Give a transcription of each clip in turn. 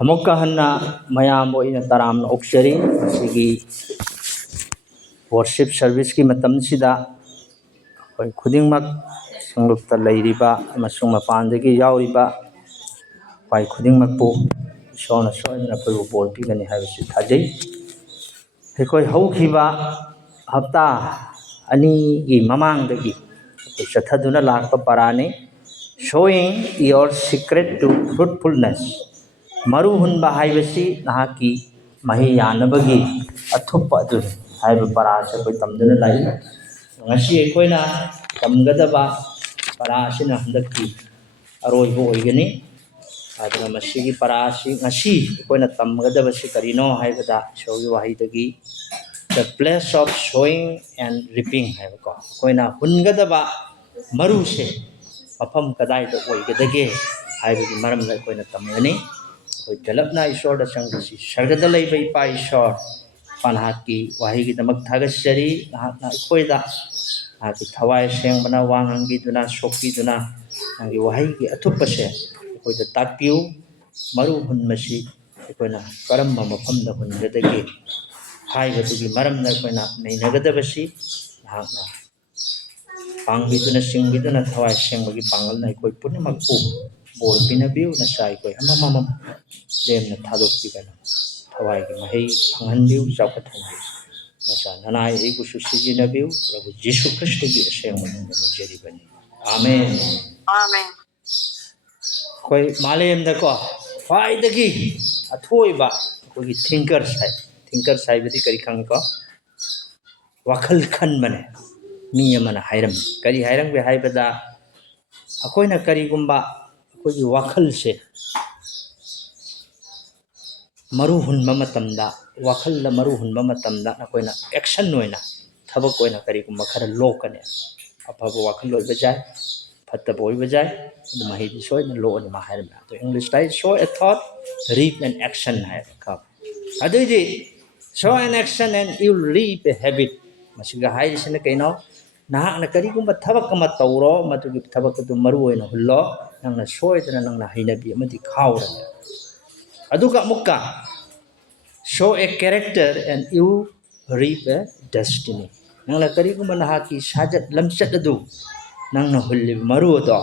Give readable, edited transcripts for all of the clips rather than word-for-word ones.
Amukka hanna mayam oina taramna oksari sigi worship service ki matam sida koi khudingmak sanglupta leiriba amasung mapandagi yauriba pai khudingmak pu shona soina koi bol pigani habisi thajai koi haukiba hafta ani gi mamangdagi koi chathaduna lakpa parani showing your secret to fruitfulness maru hunba haibasi nahaki mahi yanabagi athupa adu haiba parasa koi tamduna lai ngasi ekoina tamgadaba parasina handaki aroibo oigani aduna masigi parasi ngasi ekoina tamgadaba si karino haibada shogi wahidagi the place of sowing and reaping haibako koina hungadaba maru se mafam kadai da oigadage haibagi maramda ekoina tamgani koi jalapna ishor da sangsi sargada leiba ipa ishor panhaki wahi damak thagasari nahakna koida haki thawai sengbana wangangi duna soki duna angi wahi gi athupase koida takpiu maru hunmasi koina karamba mafamda hungadage haibatugi maramna koina neinagadabasi nahakna pangbiduna singbiduna thawai sengbagi pangalna koi punimakpu bol pinabiu na sai koi amamam lemna thadokpigana thawai gi mahei phanghanbiu chawkathanbiu nasa nanai eigu susijinabiu Prabhu Jesu Kristo gi asengmanu jeribani amen amen koi malemda ko faidagi athoiba koi thinker sai badi kari khang ko wakhal khan mane mi amana hairam kari hairang be haibada akoina kari gumba koi wakhal se maru hunba matamda wakhal la maru hunba matamda akoina action noina thabak oina kari gumba khara lokane afaba wakhal oi bajai fatta boy bajai mahi di soy na lo ni mahairam to English tai show a thought reap an action hai ka adui show an action and you reap a habit masiga hai sina kaino na na kari gumba thabak kama tawro matugi thabak tu maru oina hullo nangna soy dana nangna hainabi amadi khawra aduga mukka show a character and you reap a destiny nangla kari gumba na haki sajat lamchat adu nangna hulli maru do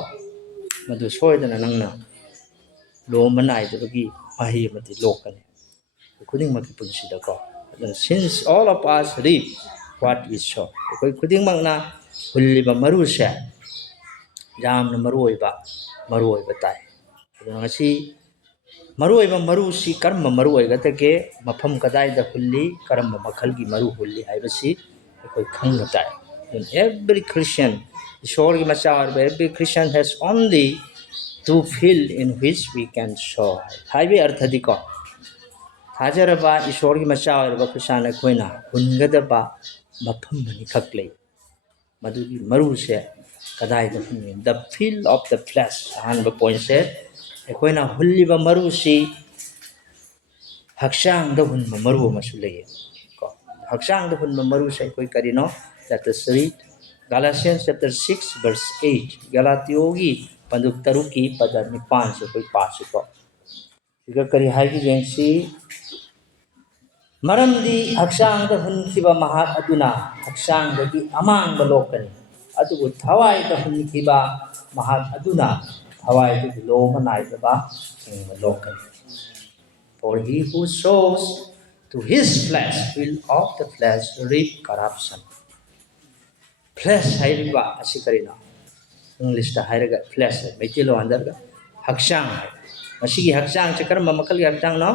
madu soy dana nangna lo manai dagi mahi amadi lokane kuding maki punsida ko since all of us reap what we sow koi kuding mangna hulli ba maru se jamna maru oiba tai ngasi maru oiba maru si karma maru oiga take mafam kadai da hulli karma makhal gi maru hulli haibasi koi khangna tai and every Christian every Christian has only two fields in which we can sow haibe arthadi ko hajaraba ishor gi macha orba kusana koina hungadaba mafam mani khaklei madugi maru se kadai da hunni the field of the flesh hanba point se ekoina hulliba maru si haksang da hunba maru masulei ko haksang da hunba maru se koi karino let us read Galatians chapter 6 verse 8 Galatiogi panduk taruki pada 9 se koi pass ko siga kari haigi jengsi maramdi haksang da hunkiba mahat aduna haksang dagi amang balokani adugu thawai da hunkiba mahat aduna thawai dagi lo manai da balokani for he who sows to his flesh will of the flesh reap corruption flesh hairiba asikarina English da hairaga flesh maitilo andarga haksang masigi haksang chakarma makal haksang no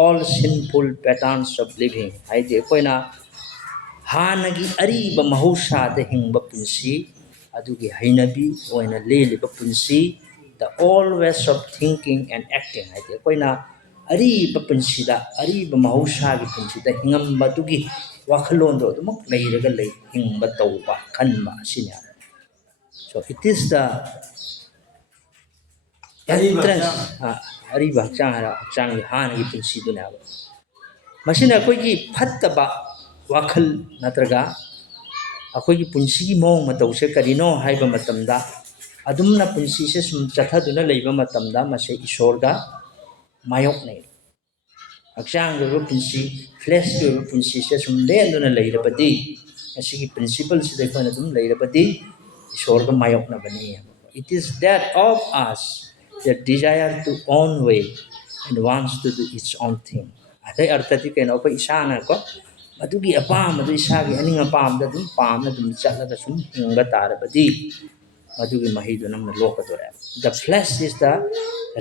all sinful patterns of living haide koina hanagi ariba mahausa da hingba punsi adugi hainabi oina leliba punsi the all ways of thinking and acting haide koina ariba punsi da ariba mahausa gi punsi da hingamba dugi wakhalondo dumak leiraga lei hingba tawba khanba sinya so it is the entrance ariba chang hanagi punsi duna masina akoigi phattaba wakhal natraga akoigi punsi gi mong matause karino haiba matamda ꯑꯗꯨꯝꯅ ꯄꯨꯟꯁꯤꯁꯦ ꯁꯨꯝ ꯆꯠꯊꯗꯨꯅ ꯂꯩꯕ ꯃꯇꯝꯗ ꯃꯁꯤ ꯏꯁꯣꯔꯒ ꯃꯥꯌꯣꯛꯅꯩ ꯍꯛꯆꯥꯡꯒꯤ ꯑꯣꯏꯕ ꯄꯨꯟꯁꯤ ꯐ꯭ꯂꯦꯁꯀꯤ ꯑꯣꯏꯕ ꯄꯨꯟꯁꯤꯁꯦ ꯁꯨꯝ ꯂꯦꯟꯗꯨꯅ ꯂꯩꯔꯕꯗꯤ ꯃꯁꯤꯒꯤ ꯄ꯭ꯔꯤꯟꯁꯤꯄꯜꯁꯤꯗ ꯑꯩꯈꯣꯏꯅ ꯑꯗꯨꯝ ꯂꯩꯔꯕꯗꯤ ꯏꯁꯣꯔꯒ ꯃꯥꯌꯣꯛꯅꯕꯅꯤ it is that of us that desire to own way and wants to do its own thing ꯑꯗꯩ ꯑꯔꯊꯗꯤ ꯀꯩꯅꯣ ꯑꯩꯈꯣꯏ ꯏꯁꯥꯅꯀꯣ ꯃꯗꯨꯒꯤ ꯑꯄꯥꯝꯕꯗꯨ ꯏꯁꯥꯒꯤ ꯑꯅꯤꯡ ꯑꯄꯥꯝꯕꯗ ꯑꯗꯨꯝ ꯄꯥꯝꯅ ꯑꯗꯨꯝ ꯆꯠꯂꯒ ꯁꯨꯝ ꯍꯤꯡꯕ ꯇꯥꯔꯕꯗꯤ ꯃꯗꯨꯒꯤ ꯃꯍꯩꯗꯨ ꯅꯪꯅ ꯂꯣꯛꯀꯗꯣꯔꯦ the flesh is the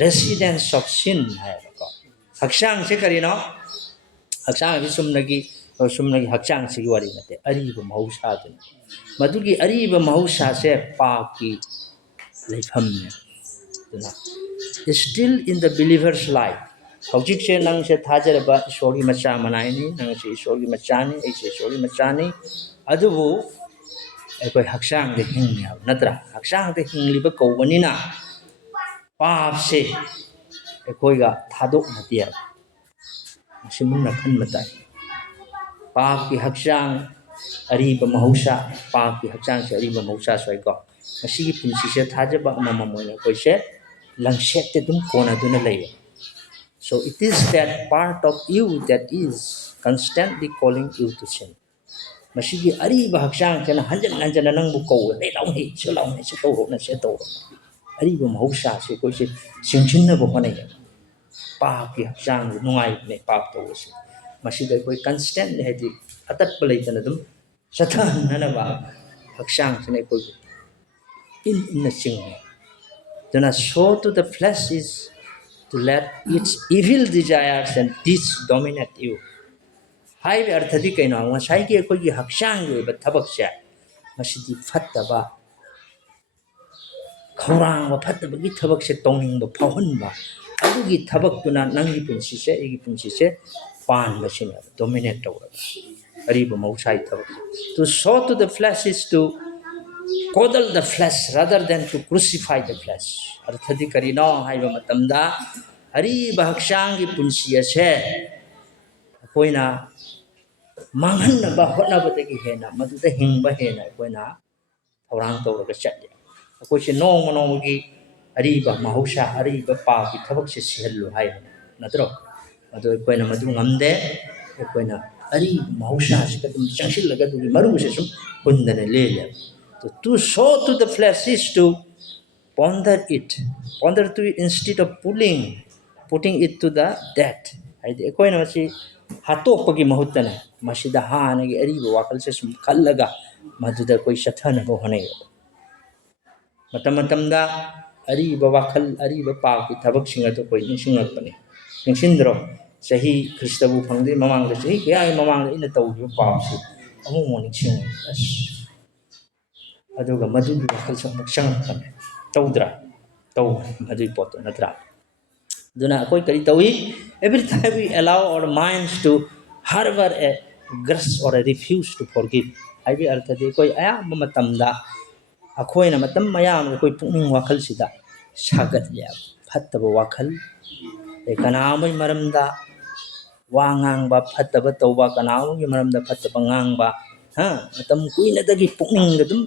residence of sin ꯍꯥꯏꯕꯀꯣ ꯍꯛꯆꯥꯡꯁꯦ ꯀꯔꯤꯅꯣ ꯍꯛꯆꯥꯡꯁꯤ ꯁꯨꯝꯅꯒꯤ ꯍꯛꯆꯥꯡꯁꯤꯒꯤ ꯋꯥꯔꯤ ꯅꯠꯇꯦ ꯑꯔꯤꯕ ꯃꯍꯧꯁꯥꯗꯨꯅꯤ ꯃꯗꯨꯒꯤ ꯑꯔꯤꯕ ꯃꯍꯧꯁꯥꯁꯦ ꯄꯥꯞꯀꯤ ꯂꯩꯐꯝꯅꯦ ꯑꯗꯨꯅ still in the believer's life ꯍꯧꯖꯤꯛꯁꯦ ꯅꯪꯁꯦ ꯊꯥꯖꯔꯕ ꯏꯁꯣꯔꯒꯤ ꯃꯆꯥ ꯃꯅꯥꯏꯅꯤ ꯅꯪꯁꯦ ꯏꯁꯣꯔꯒꯤ ꯃꯆꯥꯅꯤ ꯑꯩꯁꯦ ꯏꯁꯣꯔꯒꯤ ꯃꯆꯥꯅꯤ ꯑꯗꯨꯕꯨ ꯑꯩꯈꯣꯏ ꯍꯛꯆꯥꯡꯗ ꯍꯤꯡꯉꯤ ꯍꯥꯏꯕ ꯅꯠꯇ꯭ꯔꯥ ꯍꯛꯆꯥꯡꯗ ꯍꯤꯡꯂꯤꯕ ꯀꯧꯕꯅꯤꯅ ꯄꯥꯞꯁꯦ ꯑꯩꯈꯣꯏꯒ ꯊꯥꯗꯣꯛꯅꯗꯦ ꯍꯥꯏꯕ ꯃꯁꯤ ꯃꯨꯟꯅ ꯈꯟꯕ ꯇꯥꯏ ꯄꯥꯞꯀꯤ ꯍꯛꯆꯥꯡ ꯑꯔꯤꯕ ꯃꯍꯧꯁꯥ ꯄꯥꯞꯀꯤ ꯍꯛꯆꯥꯡꯁꯦ ꯑꯔꯤꯕ ꯃꯍꯧꯁꯥ ꯁꯣꯏꯀꯣ ꯃꯁꯤꯒꯤ ꯄꯨꯟꯁꯤꯁꯦ ꯊꯥꯖꯕ ꯑꯃꯃꯝ ꯑꯣꯏꯅ ꯑꯩꯈꯣꯏꯁꯦ ꯂꯪꯁꯦꯠꯇ ꯑꯗꯨꯝ ꯀꯣꯟꯅꯗꯨꯅ ꯂꯩꯌꯦ so it is that part of you that is constantly calling you to sin ꯃꯁꯤꯒꯤ ꯑꯔꯤꯕ ꯍꯛꯆꯥꯡꯁꯤꯅ ꯍꯟꯖꯤꯟ ꯍꯟꯖꯤꯟꯅ ꯅꯪꯕꯨ ꯀꯧꯕ ꯂꯥꯎꯅꯤ ꯁꯤ ꯂꯥꯎꯅꯤ ꯁꯤ ꯇꯧꯔꯣꯅ ꯁꯤ ꯇꯧꯔꯣ ꯑꯔꯤꯕ ꯃꯍꯧꯁꯥꯁꯤ ꯑꯩꯈꯣꯏꯁꯦ ꯆꯤꯡꯁꯤꯟꯅꯕ ꯍꯣꯠꯅꯩ ꯄꯥꯞꯀꯤ ꯍꯛꯆꯥꯡꯁꯦ ꯅꯨꯡꯉꯥꯏꯕꯅꯦ ꯄꯥꯞ ꯇꯧꯕꯁꯦ ꯃꯁꯤꯗ ꯑꯩꯈꯣꯏ ꯀꯟꯁꯇꯦꯟꯠꯂꯤ ꯍꯥꯏꯗꯤ ꯑꯇꯠꯄ ꯂꯩꯇꯅ ꯑꯗꯨꯝ ꯆꯠꯊꯍꯟꯅꯅꯕ ꯍꯛꯆꯥꯡꯁꯤꯅ ꯑꯩꯈꯣꯏꯕꯨ inna chingni then so to the flesh is to let its evil desires and deeds dominate you haibe arthadi kaino ngasai ki ekoi gi hakchang gi ba thabak se masidi phattaba khorang ba phattaba gi thabak se tongning ba phahun ba adugi thabak tuna nangi punsi se egi punsi se pan ba sina dominate tawra ari ba mausai thabak to show to the flesh is to coddle the flesh rather than to crucify the flesh arthadi karino haiba matamda ari bahakshang gi punsi ase koina manghan ba hotna ba de hena maduda hingba hena koina thorang tawraga chatya koi se nong gi ari ba mahusha ari ba pa gi thabak se sihelu hai natro adu koina madu ngamde koina ari mahusha se kadum changsil laga du maru se sum kundane lele to show to the flesh is to ponder to it instead of putting it to the death haidi koina masi hatokpagi mahuttana masida hanagi ariba wakal se sum khallaga maduda koi sathana bo honai matamda ariba wakal ariba paaki thabak singa to koi ningsingakpani ningsindro sahi kristabu phangde mamangda sahi kya mamangda ina tawju paapsi amu ningsing as aduga madugi wakal sa magsangakpani tawdra taw madui poto natra duna koi kari tawi every time we allow our minds to harbor a grudge or a refuse to forgive aibi artha de koi aya matamda akoina matam mayam koi pungning wakal sida sagat ya phattaba wakal e kanamai maramda wangang ba phattaba tawba kanamai maramda phattaba ngang ba ha matam kuina dagi pungning dum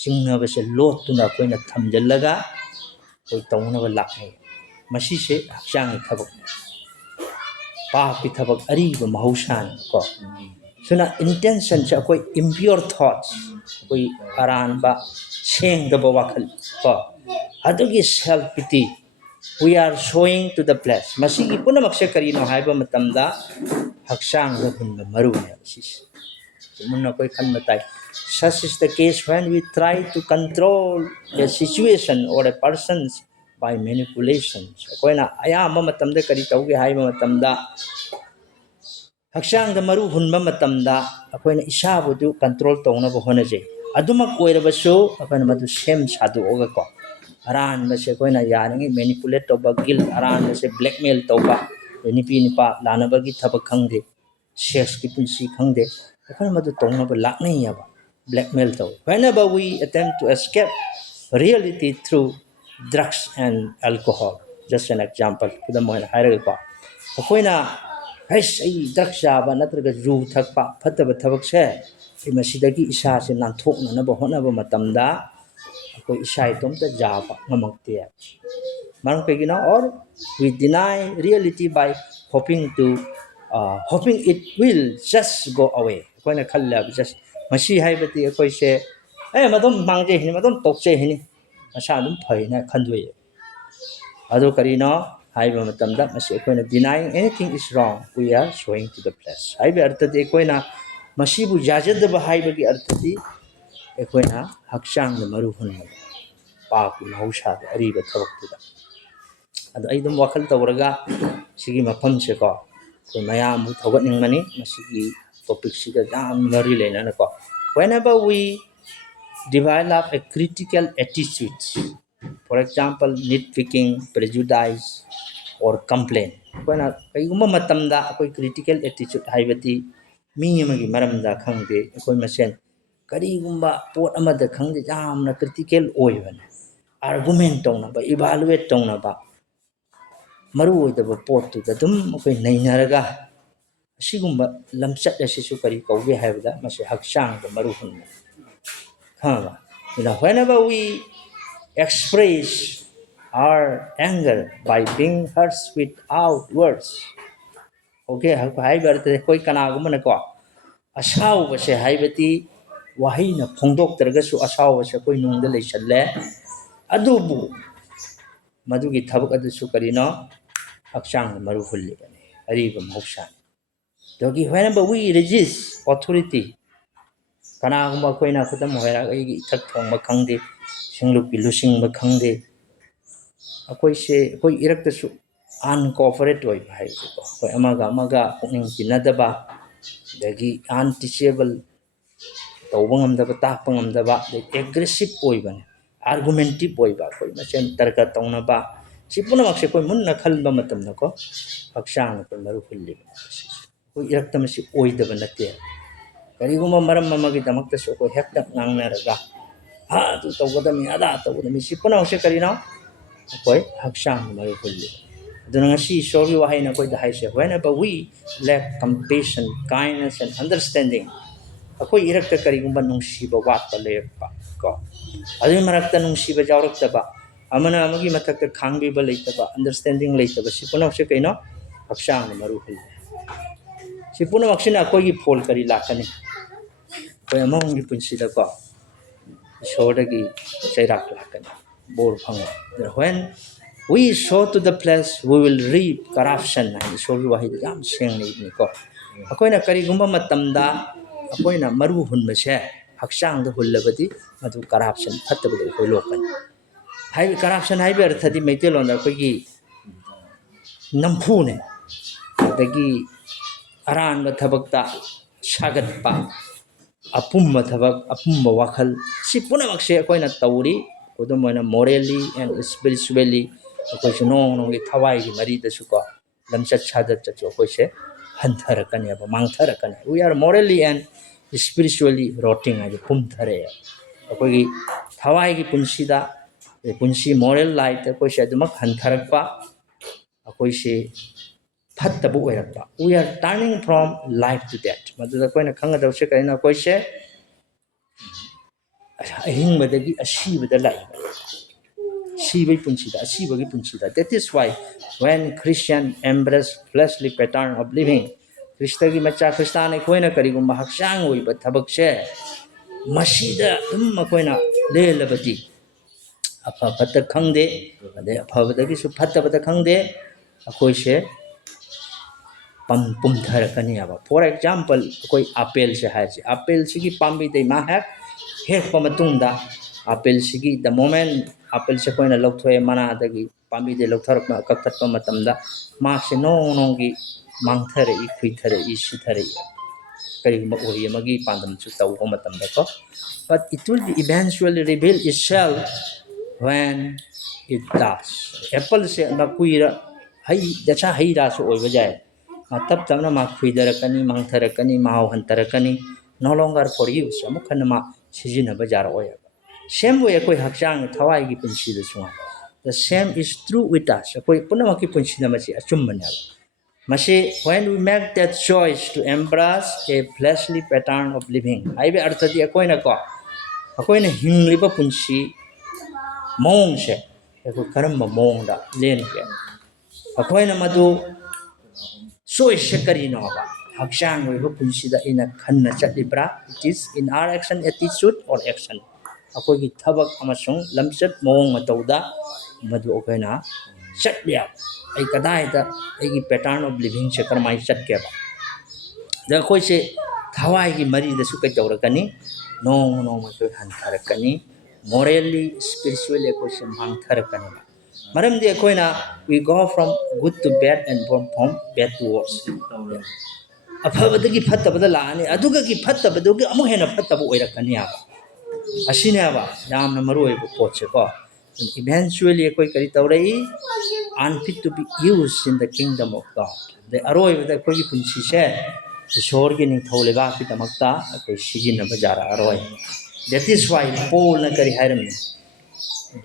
singna ba se lot tuna koina thamjallaga koi tawna ba lakne masi se hakchang thabak pa pi thabak ari ba mahausan ko suna intention cha koi impure thoughts koi aran ba seng da ba wakal ko adugi self pity we are showing to the flesh masi gi puna makse kari no haiba matamda hakchang da hun maru ne sis munna koi khan matai such is the case when we try to control a situation or a person's by manipulations koina ayama matamda kari tawge haiba matamda hakchang da maru hunba matamda akoina isabu du control tawna bo honaje aduma koirabasu akoina madu sem sadu oga ko aran ba se koina yarangi manipulate toba guilt aran ba se blackmail toba nipa lana ba gi thaba khangde sex ki punsi khangde akoina madu tawna ba laknai ya ba blackmail to whenever we attempt to escape reality through drugs and alcohol just an example kuda moina hairaga ko akoina ai drugs ba natraga ru thakpa phataba thabak se imasidagi isa se nanthokna na ba hona ba matamda ꯑꯩꯈꯣꯏ ꯏꯁꯥ ꯏꯇꯣꯝꯇ ꯌꯥꯕ ꯉꯝꯃꯛꯇꯦ ꯃꯔꯝ ꯀꯩꯒꯤꯅꯣ or we deny reality by hoping it will just go away ꯑꯩꯈꯣꯏꯅ ꯈꯜꯂꯦꯕ just ꯃꯁꯤ ꯍꯥꯏꯕꯗꯤ ꯑꯩꯈꯣꯏꯁꯦ ꯃꯗꯨꯝ ꯃꯥꯡꯖꯩ ꯃꯗꯨꯝ ꯇꯣꯛꯆꯩ ꯃꯁꯥ ꯑꯗꯨꯝ ꯐꯩꯅ ꯈꯟꯗꯣꯛꯑꯦ ꯑꯗꯨ ꯀꯔꯤꯅꯣ ꯍꯥꯏꯕ ꯃꯇꯝꯗ ꯃꯁꯤ ꯑꯩꯈꯣꯏꯅ denying anything is wrong we are sowing to the flesh ꯍꯥꯏꯕ ꯑꯔꯊꯗꯤ ꯑꯩꯈꯣꯏꯅ ꯃꯁꯤꯕꯨ ꯌꯥꯖꯗꯕ ꯍꯥꯏꯕꯒꯤ ꯑꯔꯊꯗꯤ ꯑꯩꯈꯣꯏꯅ ꯍꯛꯆꯥꯡꯗ ꯃꯔꯨ ꯍꯨꯟꯕ ꯄꯥꯞꯀꯤ ꯃꯍꯧꯁꯥꯗ ꯑꯔꯤꯕ ꯊꯕꯛꯇꯨꯗ ꯑꯗꯣ ꯑꯩ ꯑꯗꯨꯝ ꯋꯥꯈꯜ ꯇꯧꯔꯒ ꯁꯤꯒꯤ ꯃꯐꯝꯁꯦꯀꯣ ꯑꯩꯈꯣꯏ ꯃꯌꯥꯝꯕꯨ ꯊꯧꯒꯠꯅꯤꯡꯕꯅꯤ ꯃꯁꯤꯒꯤ ꯇꯣꯄꯤꯛꯁꯤꯒ ꯌꯥꯝ ꯃꯔꯤ ꯂꯩꯅꯅꯀꯣ whenever we develop a critical attitude for example nitpicking prejudice or complaint ꯑꯩꯈꯣꯏꯅ ꯀꯩꯒꯨꯝꯕ ꯃꯇꯝꯗ ꯑꯩꯈꯣꯏ critical attitude ꯍꯥꯏꯕꯗꯤ ꯃꯤ ꯑꯃꯒꯤ ꯃꯔꯝꯗ ꯈꯪꯗꯦ ꯑꯩꯈꯣꯏ ꯃꯁꯦꯟ ꯀꯔꯤꯒꯨꯝꯕ ꯄꯣꯠ ꯑꯃꯗ ꯈꯪꯗꯦ ꯌꯥꯝꯅ critical ꯑꯣꯏꯕꯅꯦ argument ꯇꯧꯅꯕ evaluate ꯇꯧꯅꯕ ꯃꯔꯨ ꯑꯣꯏꯗꯕ ꯄꯣꯠꯇꯨꯗ ꯑꯗꯨꯝ ꯑꯩꯈꯣꯏ ꯅꯩꯅꯔꯒ ꯑꯁꯤꯒꯨꯝꯕ ꯂꯝꯆꯠ ꯑꯁꯤꯁꯨ ꯀꯔꯤ ꯀꯧꯒꯦ ꯍꯥꯏꯕꯗ ꯃꯁꯤ ꯍꯛꯆꯥꯡꯗ ꯃꯔꯨ ꯍꯨꯟꯕ ꯈꯪꯉꯕ whenever we express our anger by being hurt without words okay haiba arte koi kanagumana ko asawbase haibati wahina phongdoktaragasu asawbase koi nungda leisalle adubu madugi thabak adusu karino hakchang maru hullibani ariba mohsan dogi whenever we resist authority kanagumba koina khudam hoira ai ithak thongba khangde singlupi lusingba khangde akoi iraktasu uncooperative oi bhai ko koi amaga pukning pinadaba dagi unteachable tawbangamdaba takpangamdaba aggressive oi bane argumentative oi ba koi masen tarka tawnaba sipuna makse koi munna khalba matamna ko hakchang ko maru hulli koi iraktamasi oi daba natte kariguma maram mamagi damakta so ko hekta ngangnaraga ha tu tawgadami ada tawgadami sipuna makse karina koi hakchang maru hulli Dunangasi sorry wahay na koy dahay siya. Whenever we lack compassion, kindness, and understanding, ako'y irakta karigumba nung siba wat palayag pa ko. Ado yung marakta nung siba jawrak ba? Amana amagi matakta kangbi ba layta ba? Understanding layta ba? Sipunaw siya kayo no? Haksang na maruhul. Sipunaw siya na ako'y ipol karilakan eh. Kaya amang ipun sila ko. Isodagi sayrak lakan. Bor pang. When we sow to the flesh, we will reap corruption. So we wahid jam siyang ni ko. Ako'y na karigumba matamda, ako'y na maruhun ba siya. Haksang da hullabati, matu corruption. Hatta ba da ako'y lokan. Hay corruption hay ber thadi may tilon na ako'y nampune. Dagi aran ba tabagta sagat pa. Apumma tabag, apumma wakal. Sipuna magsaya ako'y na tawri. Kudo mo na morally and spiritually ako'y sinong thawai gi marida suko lamchat chadat chacho ako'y se hantharakan ba mangtharakan we are morally and spiritually rotting ay pumthare ako'y thawai gi punsida punsi moral light ako'y se adumak hantharakpa ako'y se phattabu oirakpa we are turning from life to death maduda ako'y na khangadaw se kaina ako'y se ahingmadagi asibada lai that is why when Christian embrace fleshly pattern of living Kristagi macha Kristana koina karigumba haksang oi ba thabak se masida makoina lelabati apa phatta khangde ade aphabadagi su phatta phatta khangde akoi se pum dharakani aba for example koi apple se hai se apple sigi pambi dei ma ha hek pamatungda apple sigi the moment apple se koina lokthoe mana dagi pambi de loktharak ma kakatpa matamda ma se nongi mangthare I khuithare I sithare kari ma ori magi pandam chu taw ko matamda ko but it will eventually reveal itself when it does apple se na kuira hai dacha hai ra so oi bajai tap tamna ma khuidarakani mangtharakani ma hantarakani no longer for use amukhan ma sijina bajar oya same way koi hakchang thawai gi punsi da sunga the same is true with us koi punama ki punsi na masi achummanya masi when we make that choice to embrace a fleshly pattern of living ai be artha di koi na hingliba punsi ꯃꯑꯣꯡꯁꯦ ꯑꯩꯈꯣꯏ ꯀꯔꯝꯕ ꯃꯑꯣꯡꯗ ꯂꯦꯟꯒꯦ ꯑꯩꯈꯣꯏꯅ ꯃꯗꯨ ꯆꯣꯏꯁꯁꯦ ꯀꯔꯤꯅꯣꯕ ꯍꯛꯆꯥꯡ ꯑꯣꯏꯕ ꯄꯨꯟꯁꯤꯗ ꯑꯩꯅ ꯈꯟꯅ ꯆꯠꯂꯤꯕ꯭ꯔꯥ it is in our action attitude or action ꯑꯩꯈꯣꯏꯒꯤ ꯊꯕꯛ ꯑꯃꯁꯨꯡ ꯂꯝꯆꯠ ꯃꯑꯣꯡ ꯃꯇꯧꯗ ꯃꯗꯨ ꯑꯩꯈꯣꯏꯅ ꯆꯠꯂꯤꯕ ꯑꯩ ꯀꯗꯥꯏꯗ ꯑꯩꯒꯤ ꯄꯦꯇꯔꯟ ꯑꯣꯐ ꯂꯤꯚꯤꯡꯁꯦ ꯀꯔꯝꯍꯥꯏꯅ ꯆꯠꯀꯦꯕ ꯑꯗ ꯑꯩꯈꯣꯏꯁꯦ ꯊꯋꯥꯏꯒꯤ ꯃꯔꯤꯗꯁꯨ ꯀꯩꯗꯧꯔꯛꯀꯅꯤ ꯅꯣꯡꯃ ꯅꯣꯡꯃꯁꯨ ꯍꯟꯊꯔꯛꯀꯅꯤ morally spiritually ꯑꯩꯈꯣꯏꯁꯦ ꯃꯥꯡꯊꯔꯛꯀꯅꯦꯕ ꯃꯔꯝꯗꯤ ꯑꯩꯈꯣꯏꯅ we go from good to bad and from bad to worse ꯑꯐꯕꯗꯒꯤ ꯐꯠꯇꯕꯗ ꯂꯥꯛꯑꯅꯤ ꯑꯗꯨꯒꯤ ꯐꯠꯇꯕꯗꯨꯒꯤ ꯑꯃꯨꯛ ꯍꯦꯟꯅ ꯐꯠꯇꯕ ꯑꯣꯏꯔꯛꯀꯅꯤ ꯍꯥꯏꯕ ꯑꯁꯤꯅꯦꯕ ꯌꯥꯝꯅ ꯃꯔꯨꯑꯣꯏꯕ ꯄꯣꯠꯁꯦꯀꯣ eventually ꯑꯩꯈꯣꯏ ꯀꯔꯤ ꯇꯧꯔꯛꯏ unfit to be used in the kingdom of God ꯑꯗꯩ ꯑꯔꯣꯏꯕꯗ ꯑꯩꯈꯣꯏꯒꯤ ꯄꯨꯟꯁꯤꯁꯦ ꯏꯁꯣꯔꯒꯤ ꯅꯤꯡꯊꯧ ꯂꯩꯕꯥꯛꯀꯤꯗꯃꯛꯇ ꯑꯩꯈꯣই ꯁꯤꯖꯤꯟꯅꯕ ꯌꯥꯔꯛꯑꯔꯣꯏ that is why Paulꯅ ꯀꯔꯤ ꯍꯥꯏꯔꯝꯃꯤ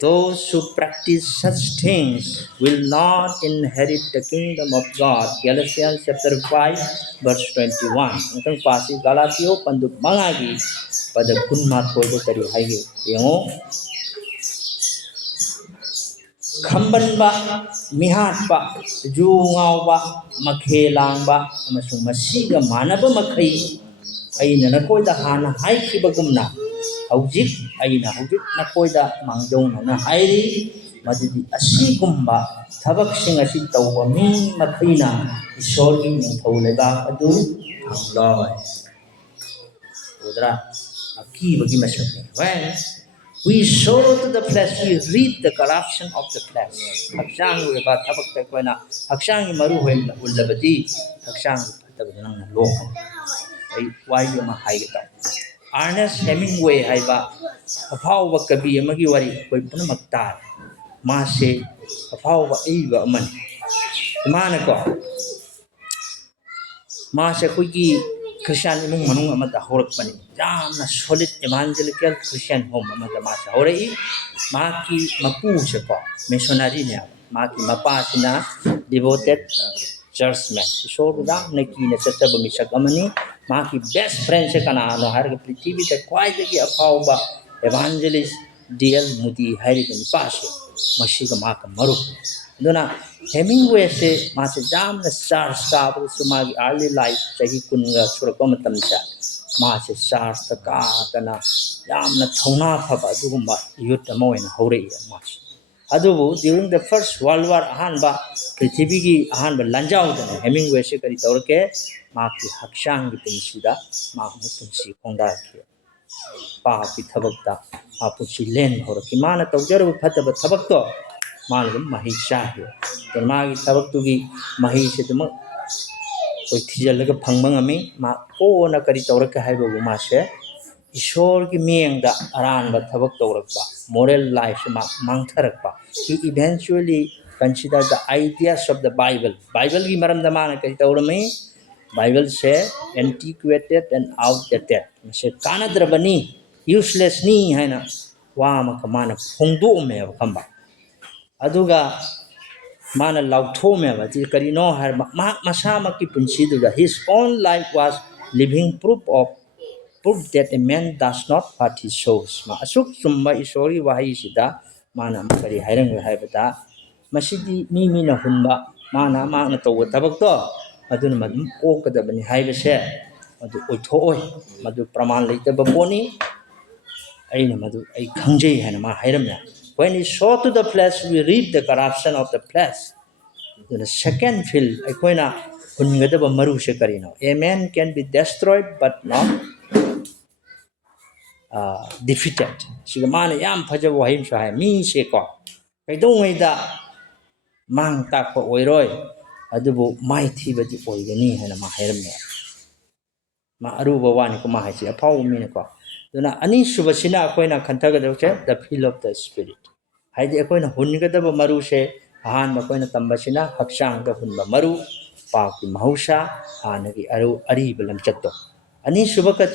those who practice such things will not inherit the kingdom of God Galatians chapter 5 verse 21 ꯑꯃꯇꯪ ꯄꯥꯁꯤ ꯒꯥꯂꯥꯇꯤꯌꯣ ꯄꯟꯗꯨꯞ 5ꯒꯤ ꯄꯗ 18ꯗ ꯀꯔꯤ ꯍꯥꯏꯒꯦ ꯌꯦꯡꯉꯣ ꯈꯝꯕꯟꯕ ꯃꯤꯍꯥꯠꯄ ꯖꯨ ꯉꯥꯎꯕ ꯃꯈꯦ ꯂꯥꯡꯕ ꯑꯃꯁꯨꯡ ꯃꯁꯤꯒ ꯃꯥꯟꯅꯕ ꯃꯈꯩ ꯑꯩꯅ ꯅꯈꯣꯏꯗ ꯍꯥꯟꯅ ꯍꯥꯏꯈꯤꯕꯒꯨꯝꯅ ꯍꯧꯖꯤꯛ ꯅꯈꯣꯏꯗ ꯃꯥꯡꯖꯧꯅꯅ ꯍꯥꯏꯔꯤ ꯃꯗꯨꯗꯤ ꯑꯁꯤꯒꯨꯝꯕ ꯊꯕꯛꯁꯤꯡ ꯑꯁꯤ ꯇꯧꯕ ꯃꯤ ꯃꯈꯩꯅ ꯏꯁꯣꯔꯒꯤ ꯅꯤꯡꯊꯧ ꯂꯩꯕꯥꯛ ꯑꯗꯨ ꯐꯪꯂꯣꯏ ꯎꯗ꯭ꯔꯥ ꯑꯀꯤꯕꯒꯤ ꯃꯁꯛꯅꯤ when we sow to the flesh we reap the corruption of the flesh hakchang oiba thabak ta koina hakchang gi maru hoina ullabadi hakchang fatabada nang lokhan ai wai ma haige ta Ernest Hemingway haiba afawba kabi amagi wari koi punamak ta ma se afawba eiba aman mana ko ma se koi gi Christian imung manung amata horakpani jamna solid evangelical Christian home amata ma sa horai ma ki mapu se ko missionary ne ma ki mapa sina devoted churchman so da na ki na chachaba misak amani ma ki best friend se kana no har ga prithvi te kwai de ki afau ba evangelist DL Moody hari kan pa se masi ga ma ka maru dona Hemingway se ma se jamna charge ka bu sumagi early life chahi kunga surako matam cha ma se charge ta ka kana jamna thauna phaba adugumba youth ama oina hore ma adubu during the first world war ahanba prithvi gi ahanba lanjau da Hemingway se kari tawrke ma ki hakshang gi pinsida ma mu pinsi khongda ki pa ki thabak ta pa pusi len hor ki mana tawjaru phataba thabak to मालूम माही चाहिए तो मागी तबक तुगी माही से तुम कोई थीजल लगे फंगमंग अमी मा ओ न करी तौरक के हाई बबू मा से ईश्वर की मियंग दा अरान ब तबक तौरक बा moral life से मा मांगथरक बा he eventually consider the ideas of the Bible की मरम दमान करी तौरमे Bible से antiquated and outdated से कानद्रबनी useless नी है ना वाह मकमान फोंदो में खंबा aduga mana lautome ba ti karino har ma masama ki punsi du his own life was living proof that a man does not what he shows ma asuk sumba isori wahi sida mana kari hairang haibata masidi mi na hunba mana na to tabak to adun madum okadabani haibase adu oithoi madu praman leitaba boni aina madu ai khangjei hana ma hairamya when we sow to the flesh we reap the corruption of the flesh the second field aikoina hungadaba maru se karino a man can be destroyed but not defeated sigamana yam phajabo haim sa hai mi se ko kaidongoi da mang tak ko oiroi adubu mai thibadi oigani hana ma hairamya ma aruba wani ko ma haisi afau mi ne ko duna ani subasina akoina khanthagadawse the feel of the spirit haidi akoina hungadaba maru se ahan makoina tambasina hakchang da hunba maru pa ki mahausa anagi aru ari balam chatto ani subaka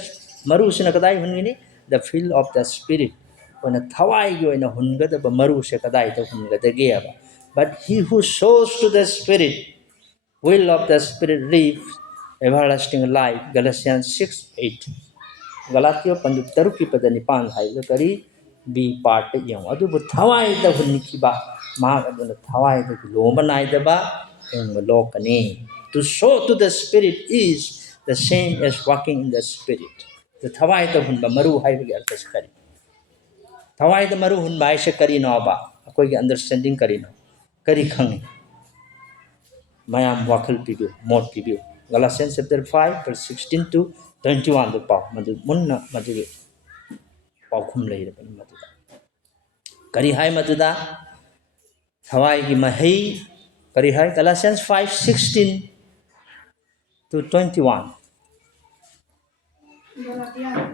maru sina kadai hunini the feel of the spirit ona thawai gi oina hungadaba maru se kadai to hungadage aba but he who sows to the spirit will of the spirit live everlasting life Galatians 6:8 Galatio pandu taruki pada nipan hai kari B part yang adubu thawai da hunnikiba ma aduna thawai da loma naidaba eng lokani to sow to the spirit is the same as walking in the spirit the thawai da hunba maru haibagi arthas kari thawai da maru hunba aisha kari no ba akoi gi understanding kari no kari khangi mayam wakal pibiu mot pibiu Galatians chapter 5 verse 16 to 21 do pa madu munna madu paukhum leirabani maduda kari hai maduda thawai gi mahei kari hai Galatians 5:16 to 21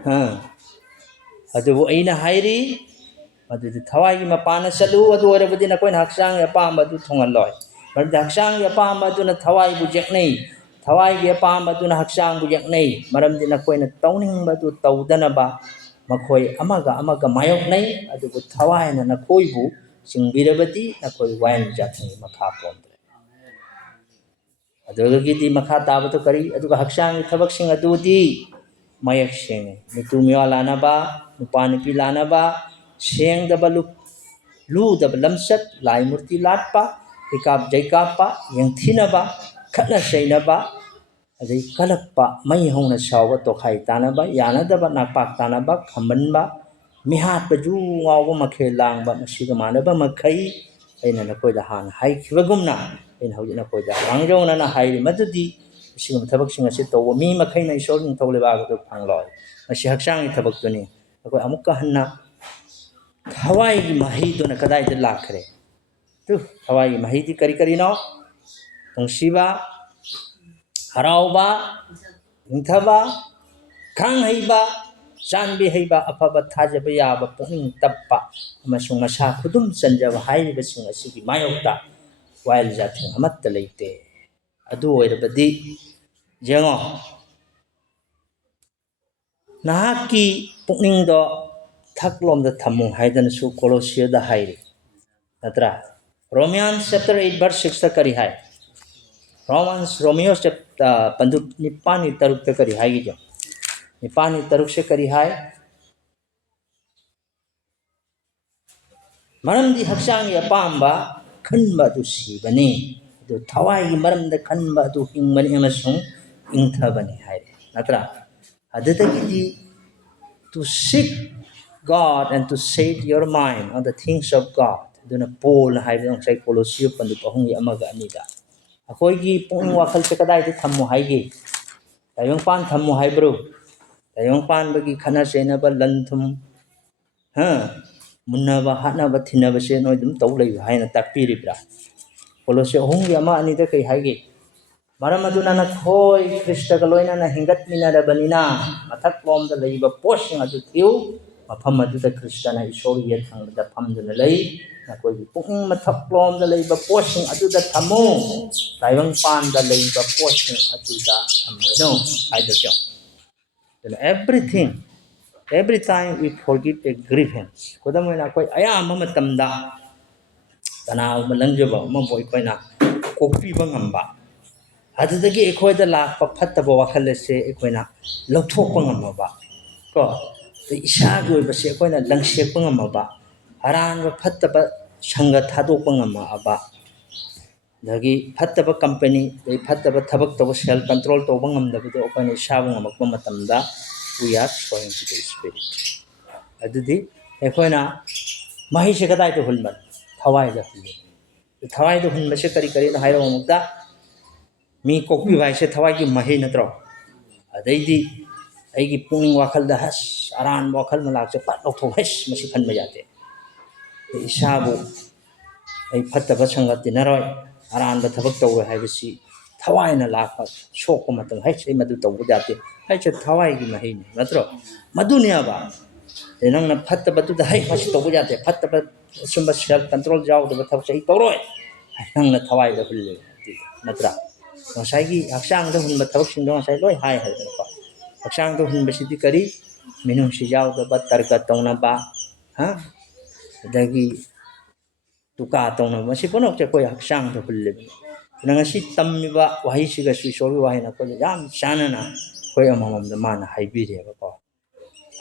ha adu aina hairi madu thawai gi mapana chalu adu orabadi na koina haksang ya pa madu thongal loi madu haksang ya pa madu na thawai bu jeknei thawai gi pa madu na haksang bu jeknei maram dina koina tawning madu tawdana ba makhoi amaga mayok nei adu thawai na khoi bu singbirabadi na khoi wain jathai makha pondre adu gi di makha tabu to kari adu haksang thabak sing adu di mayak sing mitu miwa lana ba nupa nupi lana ba seng da balu lu da lamsat lai murti latpa ikap jaikap pa yang thina ba khatna seina ba adai kalakpa mai hongna sawa to khai tana ba yana da ba nakpak tana ba khamban ba mihat ba ju ngaw ba makhe lang ba masiga mana ba makhai aina na koi da han hai khibagumna aina hojina koi da rangjona na hai madudi sing thabak sing ase to mi makhai na isol ning tole ba ga to phangloi masi haksang thabak to ni akoi amukka hanna thawai gi mahi do na kadai de lakhre tu thawai gi mahi di kari no tongsiba harauba ingthaba khang heiba chanbi heiba afaba thajaba yaba punging tappa amasung masa khudum chanjaba haiba sing asigi mayokta while jathing amatta leite adu oirabadi jengo nahaki pungning do thaklom da thamu haidan su Colossia da hairi natra Romans chapter 8 verse 6 ta kari hai Romeo chapter pandu nipani taruk ta kari hai gi nipani taruk se kari hai maram di haksang ya pamba khanba du sibani du thawai gi maram da khanba du hingmani amasung ingthabani hai natra adadagi di to seek God and to set your mind on the things of God duna Paul hai bang sai Colossia pandu pahung ya amaga anida akoi gi pung wakal se kadai de thammu hai gi tayong pan thammu hai bro tayong pan bagi khana sena ba lanthum ha munna ba hana ba thina ba se noi dum tau lei hai na takpiri bra Colossia hung ya ma anida kai hai gi maram aduna na khoi Krista ka loina na hingat mina da banina mathak lom da leiba posing adu thiu mafam adu da Krista na isori ya thang da pham duna lei na koi pung mathak lom da leiba posing adu da thamu taiwang pan da leiba posing adu da thamu I da jong then every time we forgive a grievance kodam na koi aya ma tam da tana malangjaba ma boy koi na kopi bangamba adudagi ekhoida lakpa phattaba wakhal se ekhoina lothokpa ngamaba ko isa goi base ekhoina langsekpa ngamaba aranba phattaba sanga thadokpa ngamaba dagi phattaba company dei phattaba thabak toba self control toba ngamdaba do ekhoina isabu ngamakpa matamda we are sowing to the spirit adudi ekhoina mahi se kadai to hulman thawai da hulli thawai do hun mase kari na hairo mukda mi kokpi vai se thawai gi mahi natro adaidi aigi pungning wakal da has aran wakal malak se pat lokthok has masi khan majate isabu ai phatta ba sangat dinaroi aran ba thabak taw hai bisi thawai na lakha shok matang hai se madu taw jate hai se thawai gi mahi natro madunia ba enang na phatta ba tu da hai masi taw jate phatta ba sumba self control jaw da thab sai tawroi nang na thawai da hulle natra masai haksang da hun bathak sing dong sai loi hai hai ko haksang da hun basidi kari minung si jaw da bat tarka tongna ba ha dagi tuka tongna masi kono che ko haksang da hulle nang si tammi ba wahi si ga su sori wahi na ko yam sana na ko amamam da mana hai bi re ba ko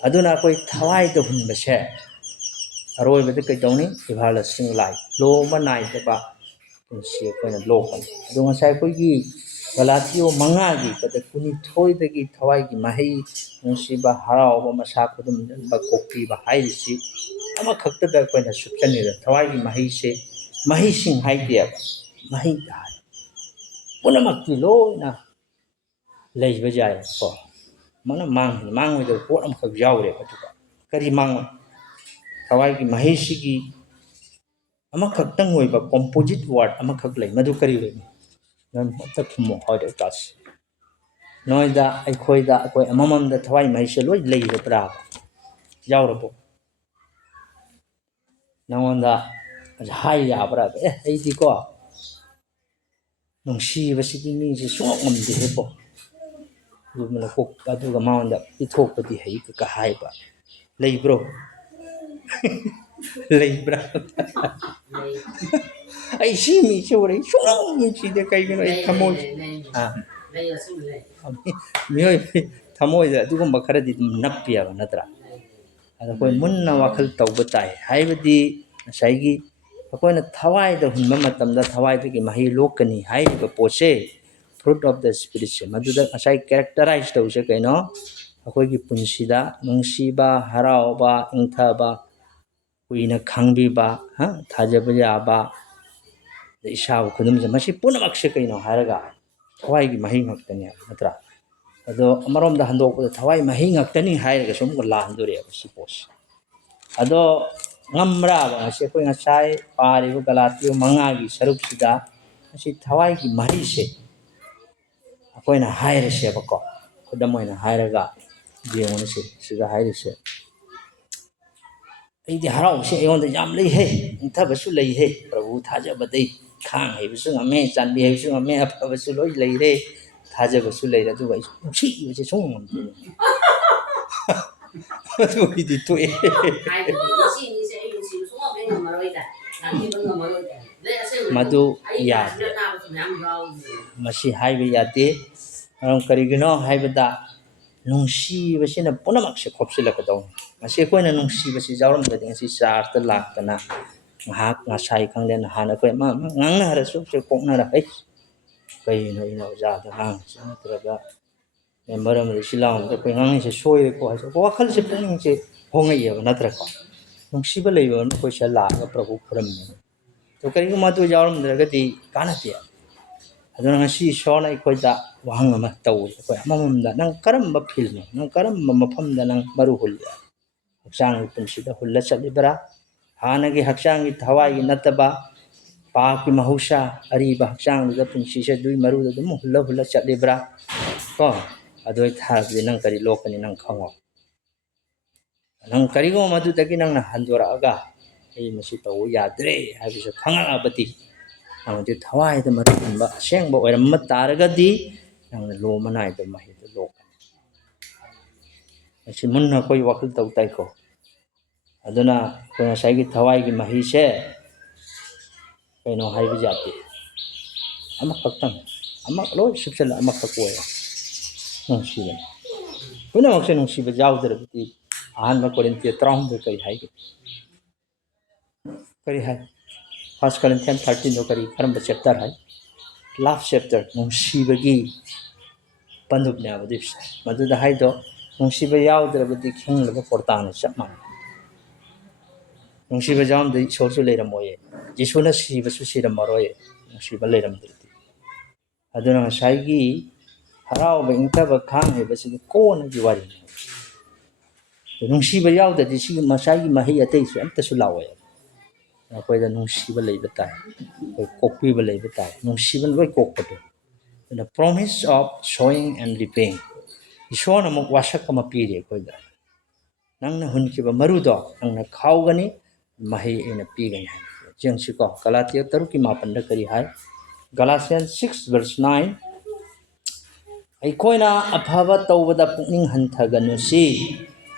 aduna ko thawai da hun base ꯑꯔꯣꯏꯕꯗ ꯀꯩꯗꯧꯅꯤ ꯏꯚꯥꯂꯁꯤꯡ ꯂꯥꯏ ꯂꯣꯡꯕ ꯅꯥꯏꯗꯕ ꯄꯨꯟꯁꯤ ꯑꯩꯈꯣꯏꯅ ꯂꯣꯛꯀꯅꯤ ꯑꯗꯣ ꯉꯁꯥꯏ ꯑꯩꯈꯣꯏꯒꯤ ꯒꯂꯥꯇꯤꯌꯣ 5ꯒꯤ ꯄꯗ 12ꯗꯒꯤ ꯊꯋꯥꯏꯒꯤ ꯃꯍꯩ ꯅꯨꯡꯁꯤꯕ ꯍꯔꯥꯎꯕ ꯃꯁꯥ ꯈꯨꯗꯨꯝꯖꯟꯕ ꯀꯣꯛꯄꯤꯕ ꯍꯥꯏꯔꯤꯁꯤ ꯑꯃꯈꯛꯇꯗ ꯑꯩꯈꯣꯏꯅ ꯁꯨꯞꯆꯟꯅꯤꯗ ꯊꯋꯥꯏꯒꯤ ꯃꯍꯩꯁꯦ ꯃꯍꯩꯁꯤꯡ ꯍꯥꯏꯗꯦꯕ ꯃꯍꯩꯗ ꯍꯥꯏ ꯄꯨꯝꯅꯃꯛꯇꯤ ꯂꯣꯏꯅ ꯂꯩꯕ ꯌꯥꯏꯀꯣ ꯃꯅ ꯃꯥꯡꯉꯣꯏꯗꯕ ꯄꯣꯠ ꯑꯃꯈꯛ ꯌꯥꯎꯔꯦꯕ ꯑꯗꯨꯒ ꯀꯔꯤ ꯃꯥꯡꯉꯣꯏ ꯊꯋꯥꯏꯒꯤ ꯃꯍꯩꯁꯤꯒꯤ ꯑꯃꯈꯛꯇꯪ ꯑꯣꯏꯕ ꯀꯣꯝꯄꯣꯖꯤꯠ ꯋꯥꯔꯗ ꯑꯃꯈꯛ ꯂꯩ ꯃꯗꯨ ꯀꯔꯤ ꯑꯣꯏꯅꯤ ꯅꯪ ꯑꯝꯇ ꯈꯨꯝꯃꯣ ꯍꯥꯏꯔꯦ ꯇꯥꯁꯤ ꯅꯣꯏꯗ ꯑꯩꯈꯣꯏꯗ ꯑꯩꯈꯣꯏ ꯑꯃꯃꯝꯗ ꯊꯋꯥꯏ ꯃꯍꯩꯁꯦ ꯂꯣꯏ ꯂꯩꯔꯕ꯭ꯔꯥ ꯌꯥꯎꯔꯕꯣ ꯅꯉꯣꯟꯗ ꯍꯥꯏ ꯌꯥꯕ꯭ꯔꯥ ꯑꯩꯗꯤꯀꯣ ꯅꯨꯡꯁꯤꯕꯁꯤꯗꯤ ꯃꯤꯁꯦ ꯁꯨꯡꯉꯝ ꯉꯝꯗꯦꯍꯦꯀꯣ ꯑꯗꯨꯒ ꯃꯉꯣꯟꯗ ꯄꯤꯊꯣꯛꯄꯗꯤ ꯍꯩꯀ ꯍꯥꯏꯕ ꯂꯩꯕ꯭ꯔꯣ ꯂꯩꯕ꯭ꯔꯥ ꯑꯩ ꯁꯤ ꯃꯤꯁꯦ ꯎꯔꯦ ꯁꯨꯡꯅꯨꯡ ꯅꯨꯡꯁꯤꯗꯦ ꯀꯩꯒꯤꯅꯣ ꯑꯩ ꯊꯃꯣꯏ ꯃꯤꯑꯣꯏ ꯊꯃꯣꯏꯗ ꯑꯗꯨꯒꯨꯝꯕ ꯈꯔꯗꯤ ꯑꯗꯨꯝ ꯅꯞꯄꯦꯕ ꯅꯠꯇ꯭ꯔꯥ ꯑꯗ ꯑꯩꯈꯣꯏ ꯃꯨꯟꯅ ꯋꯥꯈꯜ ꯇꯧꯕ ꯇꯥꯏ ꯍꯥꯏꯕꯗꯤ ꯉꯁꯥꯏꯒꯤ ꯑꯩꯈꯣꯏꯅ ꯊꯋꯥꯏꯗ ꯍꯨꯟꯕ ꯃꯇꯝꯗ ꯊꯋꯥꯏꯗꯒꯤ ꯃꯍꯩ ꯂꯣꯛꯀꯅꯤ ꯍꯥꯏꯔꯤꯕ ꯄꯣꯠꯁꯦ ꯐ꯭ꯔꯨꯠ ꯑꯣꯐ ꯗ ꯁ꯭ꯄꯤꯔꯤꯠꯁꯦ ꯃꯗꯨꯗ ꯉꯁꯥꯏ ꯀꯦꯔꯦꯛꯇꯔꯥꯏꯁ ꯇꯧꯁꯦ ꯀꯩꯅꯣ ꯑꯩꯈꯣꯏꯒꯤ ꯄꯨꯟꯁꯤꯗ ꯅꯨꯡꯁꯤꯕ ꯍꯔꯥꯎꯕ ꯏꯪꯊꯕ ꯀꯨꯏꯅ ꯈꯪꯕꯤꯕ ꯊꯥꯖꯕ ꯌꯥꯕ ꯏꯁꯥꯕꯨ ꯈꯨꯗꯨꯝꯖ ꯃꯁꯤ ꯄꯨꯝꯅꯃꯛꯁꯦ ꯀꯩꯅꯣ ꯍꯥꯏꯔꯒ ꯊꯋꯥꯏꯒꯤ ꯃꯍꯩ ꯉꯥꯛꯇꯅꯦ ꯅꯠꯇ꯭ꯔꯥ ꯑꯗꯣ ꯑꯃꯔꯣꯝꯗ ꯍꯟꯗꯣꯛꯄꯗ ꯊꯋꯥꯏ ꯃꯍꯩ ꯉꯥꯛꯇꯅꯤ ꯍꯥꯏꯔꯒꯁꯨ ꯑꯃꯨꯛꯀ ꯂꯥꯟꯗꯣꯔꯦꯕ ꯁꯤ ꯄꯣꯠꯁꯦ ꯑꯗꯣ ꯉꯝꯕ꯭ꯔꯥꯕ ꯉꯁꯤ ꯑꯩꯈꯣꯏ ꯉꯁꯥꯏ ꯄꯥꯔꯤꯕ ꯒꯂꯥꯇꯤꯌꯣ 5ꯒꯤ ꯁꯔꯨꯛꯁꯤꯗ ꯃꯁꯤ ꯊꯋꯥꯏꯒꯤ ꯃꯍꯩꯁꯦ ꯑꯩꯈꯣꯏꯅ ꯍꯥꯏꯔꯁꯦꯕꯀꯣ ꯈꯨꯗꯝ ꯑꯣꯏꯅ ꯍꯥꯏꯔꯒ ꯌꯦꯡꯉꯨꯅꯁꯦ ꯁꯤꯗ ꯍꯥꯏꯔꯤꯁꯦ ꯑꯩꯗꯤ ꯍꯔꯥꯎꯕꯁꯦ ꯑꯩꯉꯣꯟꯗ ꯌꯥꯝ ꯂꯩꯍꯦ ꯏꯪꯊꯕꯁꯨ ꯂꯩꯍꯦ ꯄ꯭ꯔꯚꯨ ꯊꯥꯖꯕꯗꯩ ꯈꯥꯡ ꯍꯩꯕꯁꯨ ꯉꯝꯃꯦ ꯆꯥꯟꯕꯤ ꯍꯩꯕꯁꯨ ꯉꯝꯃꯦ ꯑꯐꯕꯁꯨ ꯂꯣꯏ ꯂꯩꯔꯦ ꯊꯥꯖꯕꯁꯨ ꯂꯩꯔꯦ ꯑꯗꯨꯒ ꯑꯩ ꯅꯨꯡꯁꯤꯕꯁꯦ ꯁꯨꯡꯉꯝ ꯉꯝꯗꯦꯅꯦ ꯑꯗꯨꯒꯤꯗꯤ ꯇꯣꯛꯑꯦ ꯃꯗꯨ ꯌꯥꯗꯦ ꯃꯁꯤ ꯍꯥꯏꯕ ꯌꯥꯗꯦ ꯃꯔꯝ ꯀꯔꯤꯒꯤꯅꯣ ꯍꯥꯏꯕꯗ ꯅꯨꯡꯁꯤꯕꯁꯤꯅ ꯄꯨꯝꯅꯃꯛꯁꯦ ꯈꯣꯞꯆꯤꯜꯂꯛꯀꯗꯧꯅꯤ ꯉꯁꯤ ꯑꯩꯈꯣꯏꯅ ꯅꯨꯡꯁꯤꯕꯁꯤ ꯌꯥꯎꯔꯝꯗ꯭ꯔꯗꯤ ꯉꯁꯤ ꯆꯥꯔꯖꯇ ꯂꯥꯛꯇꯅ ꯉꯥꯏꯍꯥꯛ ꯉꯁꯥꯏ ꯈꯪꯗꯦ ꯅꯍꯥꯟ ꯑꯩꯈꯣꯏ ꯑꯃ ꯉꯥꯡꯅꯔꯁꯨ ꯀꯣꯛꯅꯔ ꯀꯩꯅꯣ ꯑꯩꯅ ꯑꯣꯖꯥꯗ ꯉꯥꯡꯉꯤꯁꯤ ꯅꯠꯇ꯭ꯔꯒ ꯃꯦꯝꯕꯔ ꯑꯃꯗ ꯁꯤ ꯂꯥꯎꯅꯗ ꯑꯩꯈꯣꯏ ꯉꯥꯡꯉꯤꯁꯦ ꯁꯣꯏꯔꯦꯀꯣ ꯍꯥꯏꯁꯦ ꯋꯥꯈꯜꯁꯦ ꯄꯨꯛꯅꯤꯡꯁꯦ ꯍꯣꯡꯉꯛꯑꯦꯕ ꯅꯠꯇ꯭ꯔꯀꯣ ꯅꯨꯡꯁꯤꯕ ꯂꯩꯕ ꯑꯩꯈꯣꯏ ꯁꯤꯗ ꯂꯥꯛꯑꯒ ꯄ꯭ꯔꯚꯨ ꯈꯨꯔꯝꯃꯤ ꯑꯗꯣ ꯀꯔꯤꯒꯨꯝꯕ ꯑꯗꯨ ꯌꯥꯎꯔꯝꯗ꯭ꯔꯒꯗꯤ ꯀꯥꯟꯅꯗꯦ ꯑꯗꯨꯅ ꯉꯁꯤ ꯏꯁꯣꯔꯅ ꯑꯩꯈꯣꯏꯗ ꯋꯥꯍꯪ ꯑꯃ ꯇꯧꯏ ꯑꯩꯈꯣꯏ ꯑꯃꯃꯝꯗ ꯅꯪ ꯀꯔꯝꯕ ꯐꯤꯜꯅꯣ ꯅꯪ ꯀꯔꯝꯕ ꯃꯐꯝꯗ ꯅꯪ ꯃꯔꯨ ꯍꯨꯜꯂꯤ ꯍꯛꯆꯥꯡꯒꯤ ꯄꯨꯟꯁꯤꯗ ꯍꯨꯜꯂ ꯆꯠꯂꯤꯕ꯭ꯔꯥ ꯍꯥꯟꯅꯒꯤ ꯍꯛꯆꯥꯡꯒꯤ ꯊꯋꯥꯏꯒꯤ ꯅꯠꯇꯕ ꯄꯥꯞꯀꯤ ꯃꯍꯧꯁꯥ ꯑꯔꯤꯕ ꯍꯛꯆꯥꯡꯗꯨꯗ ꯄꯨꯟꯁꯤꯁꯦ ꯑꯗꯨꯒꯤ ꯃꯔꯨꯗ ꯑꯗꯨꯝ ꯍꯨꯜꯂ ꯆꯠꯂꯤꯕ꯭ꯔꯥ ꯀꯣ ꯑꯗꯨ ꯑꯣꯏꯇꯥꯔꯒꯗꯤ ꯅꯪ ꯀꯔꯤ ꯂꯣꯛꯀꯅꯤ ꯅꯪ ꯈꯪꯉꯣ ꯅꯪ ꯀꯔꯤꯒꯨꯝꯕ ꯃꯗꯨꯗꯒꯤ ꯅꯪꯅ ꯍꯟꯗꯣꯔꯛꯑꯒ ꯑꯩ ꯃꯁꯤ ꯇꯧꯕ ꯌꯥꯗ꯭ꯔꯦ ꯍꯥꯏꯕꯁꯦ ꯈꯪꯉꯛꯑꯕꯗꯤ ꯅꯪꯗꯤ ꯊꯋꯥꯏꯗ ꯃꯔꯨ ꯍꯨꯟꯕ ꯑꯁꯦꯡꯕ ꯑꯣꯏꯔꯝꯕ ꯇꯥꯔꯒꯗꯤ ꯅꯪꯅ ꯂꯣꯝꯕ ꯅꯥꯏꯗꯕ ꯃꯍꯩꯗꯨ ꯂꯣꯛꯀꯅꯤ ꯃꯁꯤ ꯃꯨꯟꯅ ꯑꯩꯈꯣꯏ ꯋꯥꯈꯜ ꯇꯧ ꯇꯥꯏꯀꯣ ꯑꯗꯨꯅ ꯑꯩꯈꯣꯏ ꯉꯁꯥꯏꯒꯤ ꯊꯋꯥꯏꯒꯤ ꯃꯍꯩꯁꯦ ꯀꯩꯅꯣ ꯍꯥꯏꯕ ꯌꯥꯗꯦ ꯑꯃꯈꯛꯇꯪ ꯂꯣꯏ ꯁꯨꯞꯆꯜꯂ ꯑꯃꯈꯛ ꯑꯣꯏꯔꯦ ꯅꯨꯡꯁꯤꯕꯅꯤ ꯄꯨꯝꯅꯃꯛꯁꯦ ꯅꯨꯡꯁꯤꯕ ꯌꯥꯎꯗ꯭ꯔꯕꯗꯤ ꯑꯍꯥꯟꯕ ꯀꯣꯔꯤꯟꯊꯤꯌ 13 ꯀꯔꯤ ꯍꯥꯏꯒꯦ ꯀꯔꯤ ꯍꯥꯏ 1 Corinthians 13 ꯀꯔꯝꯕ ꯆꯦꯞꯇꯔ ꯍꯥꯏ ꯂꯥꯁ ꯆꯦꯞꯇꯔ ꯅꯨꯡꯁꯤꯕꯒꯤ ꯄꯟꯗꯨꯞꯅꯦꯕ ꯃꯗꯨꯗ ꯍꯥꯏꯗꯣ ꯅꯨꯡꯁꯤꯕ ꯌꯥꯎꯗ꯭ꯔꯕꯗꯤ ꯈꯤꯡꯂꯕ ꯄꯣꯔꯇꯥꯅ ꯆꯞ ꯃꯥꯟꯅꯩ ꯅꯨꯡꯁꯤꯕ ꯌꯥꯎꯔꯝꯗ꯭ꯔꯗꯤ ꯏꯁꯣꯔꯁꯨ ꯂꯩꯔꯝꯃꯣꯏꯌꯦ ꯖꯤꯁꯨꯅ ꯁꯤꯕꯁꯨ ꯁꯤꯔꯝꯃꯔꯣꯏ ꯅꯨꯡꯁꯤꯕ ꯂꯩꯔꯝꯗ꯭ꯔꯗꯤ ꯑꯗꯨꯅ ꯉꯁꯥꯏꯒꯤ ꯍꯔꯥꯎꯕ ꯏꯪꯊꯕ ꯈꯥꯡꯉꯤꯕꯁꯤꯗꯤ ꯀꯣꯟꯅꯒꯤ ꯋꯥꯔꯤꯅꯤ ꯅꯨꯡꯁꯤꯕ ꯌꯥꯎꯗ꯭ꯔꯗꯤ ꯁꯤꯒꯤ ꯉꯁꯥꯏꯒꯤ ꯃꯍꯩ ꯑꯇꯩꯁꯨ ꯑꯝꯇꯁꯨ ꯂꯥꯛꯑꯣꯏ ꯑꯩꯈꯣꯏꯗ ꯅꯨꯡꯁꯤꯕ ꯂꯩꯕ ꯇꯥꯏ ꯑꯩꯈꯣꯏ ꯀꯣꯛꯄꯤꯕ ꯂꯩꯕ ꯇꯥꯏ ꯅꯨꯡꯁꯤꯕ ꯂꯣꯏ ꯀꯣꯛꯄꯗꯣ ꯑꯗꯨꯅ ꯄ꯭ꯔꯣꯃꯤꯁ ꯑꯣꯐ ꯁꯣꯋꯤꯡ ꯑꯦꯟ ꯔꯤꯄꯦꯌꯤꯡ ꯏꯁꯣꯔꯅ ꯑꯃꯨꯛ ꯋꯥꯁꯛ ꯑꯃ ꯄꯤꯔꯤ ꯑꯩꯈꯣꯏꯗ ꯅꯪꯅ ꯍꯨꯟꯈꯤꯕ ꯃꯔꯨꯗꯣ ꯅꯪꯅ ꯈꯥꯎꯒꯅꯤ ꯃꯍꯩ ꯑꯩꯅ ꯄꯤꯒꯅꯤ ꯍꯥꯏ ꯌꯦꯡꯁꯤꯀꯣ ꯒꯂꯥꯇꯤꯌ 3:9 ꯀꯔꯤ ꯍꯥꯏ Galatians 6:9 ꯑꯩꯈꯣꯏꯅ ꯑꯐꯕ ꯇꯧꯕꯗ ꯄꯨꯛꯅꯤꯡ ꯍꯟꯊꯒꯅꯨꯁꯤ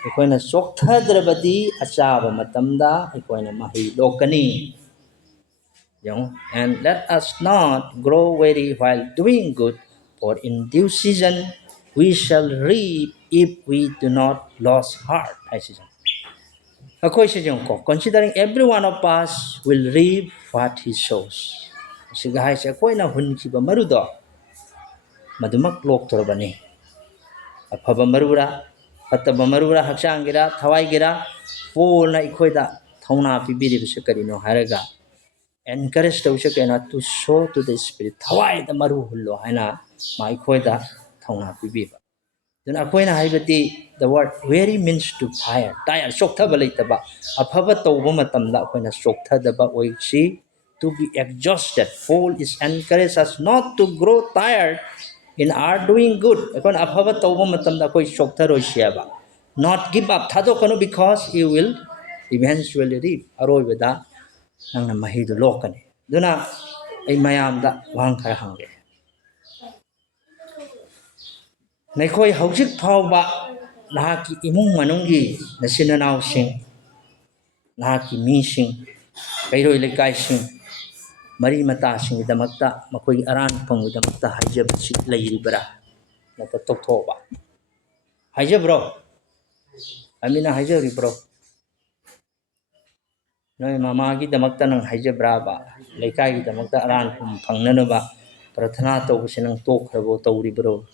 ꯑꯩꯈꯣꯏꯅ ꯆꯣꯛꯊꯗ꯭ꯔꯕꯗꯤ ꯑꯆꯥꯕ ꯃꯇꯝꯗ ꯑꯩꯈꯣꯏꯅ ꯃꯍꯩ ꯂꯣꯛꯀꯅꯤ and let us not grow weary while doing good for in due season we shall reap if we do not lose heart Considering every one of us will reap what he sows. Siga hai se koi na hun ki ba marudo madumak lok torbani. Afaba marura fataba marura haksangira thawaigira polna ikoida thauna pibiri bise karino haraga encourage tawse kena to sow to the spirit thawai da maru hullo haina ma ikoida thauna pibiba. Then akoina haibati the word very means to tire. Tire shoktha balaitaba. Afaba tawba matamda akoina shoktha daba oiksi to be exhausted. Paul is encouraged us not to grow tired in our doing good. Akon afaba tawba matamda akoi shoktha roisiaba. Not give up. Thado kanu because you will eventually reap. Aroi beda nang na mahidu lokani. Duna ay mayam da wang kara hange. Naikoi haujik phawba nahaki imung manunggi nasinanaw sing nahaki mising kairoi lekai sing mari mata sing damakta makoi aran pangu damakta haijab sit lairibara nata toktoba haijab bro amina haijab ri bro noi mama gi damakta nang haijab braba lekai gi damakta aran pangnanaba prathana tawsinang tokhrabo tawri bro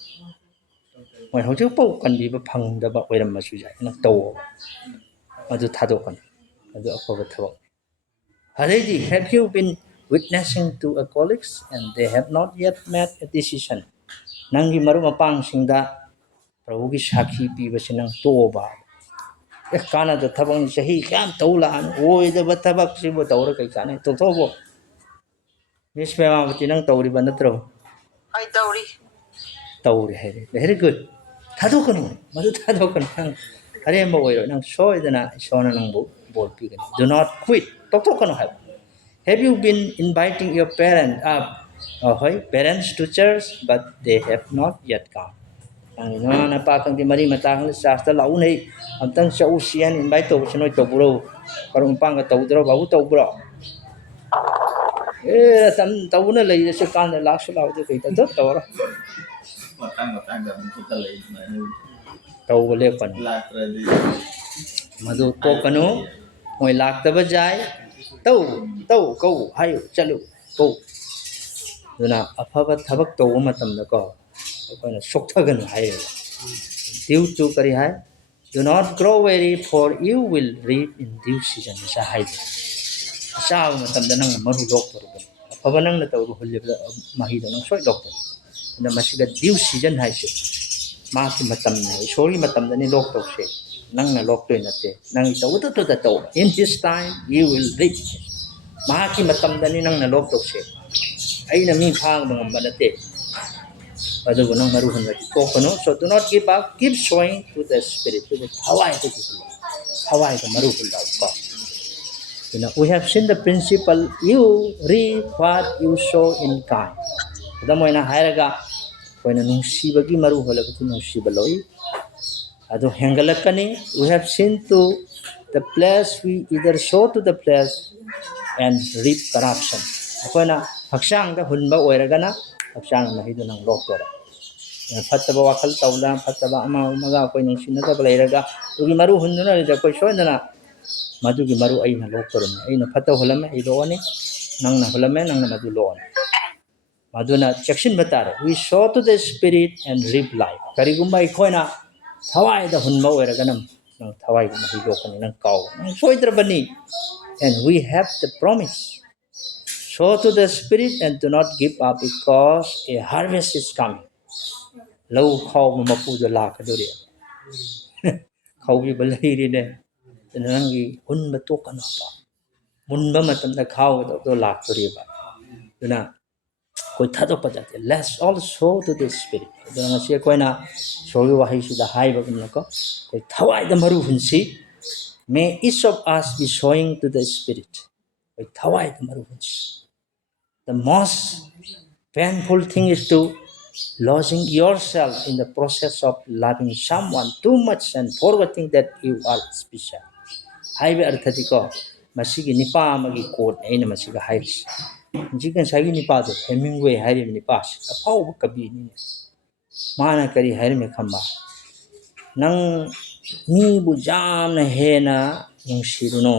moi haujik pau kanbiba phangdaba oiram masu jai nang taw adu thadokan adu akoba thawak. Already, have you been witnessing to a colleagues and they have not yet made a decision? Nangi maru mapang singda pravugi sakhi piba sinang toba. Kana the thabang sahi kam taulan oi the batabak sibo taura kai kana to thobo. Miss Pema tinang tauri banatro. I Tauri. Tauri hai. Very good. Thadokanu. Madu thadokanu. Hare mo oiro nang soy dana sona nang bol pigan. Do not quit. Tokokanu hai. Have you been inviting your parents to church, but they have not yet come? Ang ino na pa kang di mari matang sa hasta laun ay amtang sa usian invite to sinoy to bro. Karong pang ka to dro babu to bro. Tam to na lay sa kan la sa law de kay to to ra. Matang da kita lay na To bole pan. Madu to kanu moy lak ta ba jai. To ko hayo chalu ko. Duna afaba thabak to matamda ko akoina sokthagan hai due to kari hai do not grow weary for you will reap in due season sa hai sa matamda nang maru lok to afaba nang na to hulle mahi da nang soi lok to na masiga due season hai se ma ki matam na sorry matam da ni lok to se nang na lok to na te nang to in this time you will reap ma ki matam da ni nang na lok to se aina mi phang bangam banate adugo nang maruhan gati kokano so do not give up keep sowing to the spirit to the hawai the maruhul daw ko we have seen the principle you reap what you sow in kind da mo na hairaga ko na nung sibagi maruhul abati nung sibaloi adu hengalakani we have seen to the place we either sow to the place and reap corruption ko na haksang da hunba oiragana haksang na hidu nang loktora fataba wakal tawla fataba ama maga ko nang sinata balairaga ugi maru hunduna da ko shoindana madugi maru aina loktorum aina fata holame idoni nang na holame nang na madu lon maduna section batare we sow to the spirit and reap life karigumba ikoina thawai da hunba oiraganam nang thawai ma hi lokani nang kaw nang soidrabani and we have the promise. Sow to the spirit and do not give up because a harvest is coming. Low call mapu the lak dori. Kau bi balai ne. Nangi un bato kanapa. Mun ba matam na kau to lak dori ba. Duna koi thado pajate. Let's all sow to the spirit. Duna siya koi na sow yu wahi si da hai ba kumna ko. Koi thawai da maru hunsi. May each of us be sowing to the spirit. Koi thawai da maru hunsi. The most painful thing is to losing yourself in the process of loving someone too much and forgetting that you are special. Haibe arthati ko masigi nipa magi quote aina masiga hairis. Jikan sagi nipa do Hemingway hairi nipa apau kabi ni. Mana kari hairi me khamba. Nang mi bu jam na he na ꯅꯨꯡꯁꯤꯔꯨꯅꯣ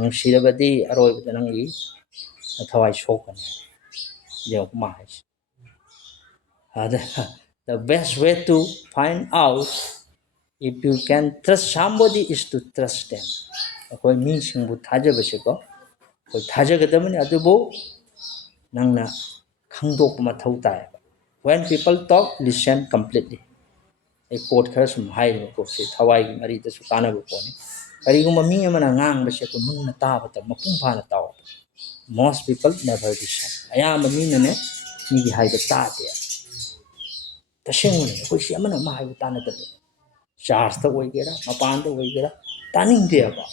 ꯅꯨꯡꯁꯤꯔꯕꯗꯤ ꯑꯔꯣꯏꯕꯗ ꯅꯪꯒꯤ ꯊꯋꯥꯏ ꯁꯣꯛꯀꯅꯤ ꯌꯦꯡꯉꯨ ꯃꯥ ꯍꯥꯏꯁꯦ the best way to find out if you can trust somebody is to trust them ꯑꯩꯈꯣꯏ ꯃꯤꯁꯤꯡꯕꯨ ꯊꯥꯖꯕꯁꯦꯀꯣ ꯑꯩꯈꯣꯏ ꯊꯥꯖꯒꯗꯕꯅꯤ ꯑꯗꯨꯕꯨ ꯅꯪꯅ ꯈꯪꯗꯣꯛꯄ ꯃꯊꯧ ꯇꯥꯏꯌꯦꯕ when people talk listen completely ꯑꯩ ꯀꯣꯠ ꯈꯔ ꯁꯨꯝ ꯍꯥꯏꯔꯤꯕ ꯀꯣꯠꯁꯦ ꯊꯋꯥꯏꯒꯤ ꯃꯔꯤꯗꯁꯨ ꯀꯥꯟꯅꯕ ꯄꯣꯠꯅꯤ ꯀꯔꯤꯒꯨꯝꯕ ꯃꯤ ꯑꯃꯅ ꯉꯥꯡꯕꯁꯦ ꯑꯩꯈꯣꯏ ꯃꯨꯟꯅ ꯇꯥꯕꯗ ꯃꯄꯨꯡ ꯐꯥꯅ ꯇꯥꯎ most people never listen ꯑꯌꯥꯝꯕ ꯃꯤꯅꯅꯦ ꯃꯤꯒꯤ ꯍꯥꯏꯕ ꯇꯥꯗꯦ तसेंगने कोई सी अमन अमा हाइबु तानदबे चार्ज त ओइगेरा मपान त ओइगेरा तानिंगदेबा